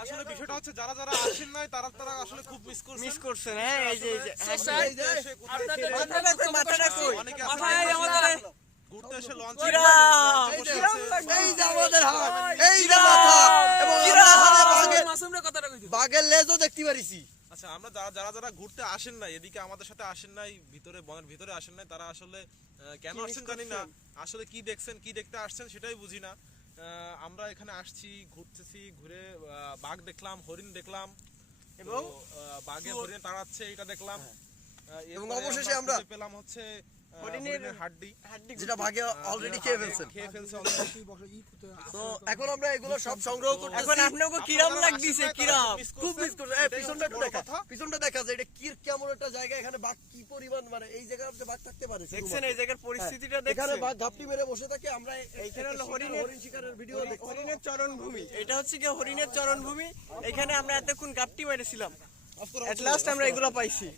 আসলে বিষয়টা হচ্ছে যারা যারা আসেন নাই তারা তারা আসলে খুব মিস করছেন। হ্যাঁ এই যে মাথাটা কই অনেকে মাথায় আমাদের ঘুরতে এসে লঞ্চ এই যে আমাদের হাট, এই যে মাথা এবং মাসুমরা কথাটা কইছো বাঘের লেজও দেখতে পারিছি। আচ্ছা, আমরা যারা যারা ঘুরতে আসেন নাই, এদিকে আমাদের সাথে আসেন নাই, ভিতরে বনের ভিতরে আসেন নাই, তারা আসলে কেন আসছেন জানি না, আসলে কি দেখছেন কি দেখতে আসছেন সেটাই বুঝি না। আমরা এখানে আসছি, ঘুরতেছি, ঘুরে বাঘ দেখলাম, হরিণ দেখলাম এবং বাঘে হরিণ তাড়াচ্ছে এটা দেখলাম। এবং অবশেষে আমরা পেলাম হচ্ছে হরিণের হাড্ডি, যেটা বাঘে অলরেডি খেয়ে ফেলছে। তো এখন আমরা এগুলো সব সংগ্রহ করতেছি। এখন আপনাকে কিরাম লাগদিছে কিরাম খুব মিস করছে। এই পিছনটা একটু দেখা, পিছনটা দেখা যায় এটা কি কেমন একটা জায়গা, এখানে বাঘ কি পরিমাণ, মানে এই জায়গায় আপনি বাঘ থাকতে পারে দেখছেন এই জায়গার পরিস্থিতিটা এখানে দেখছেন বাঘ ঘাপটি মেরে বসে থাকে। আমরা এইখানে হলো হরিণ শিকারের ভিডিও দেখছি। হরিণের চরণভূমি, এটা হচ্ছে কি হরিণের চরণভূমি। এখানে আমরা এতক্ষণ গাপটি মেরেছিলাম, এট লাস্ট আমরা এগুলো পাইছি।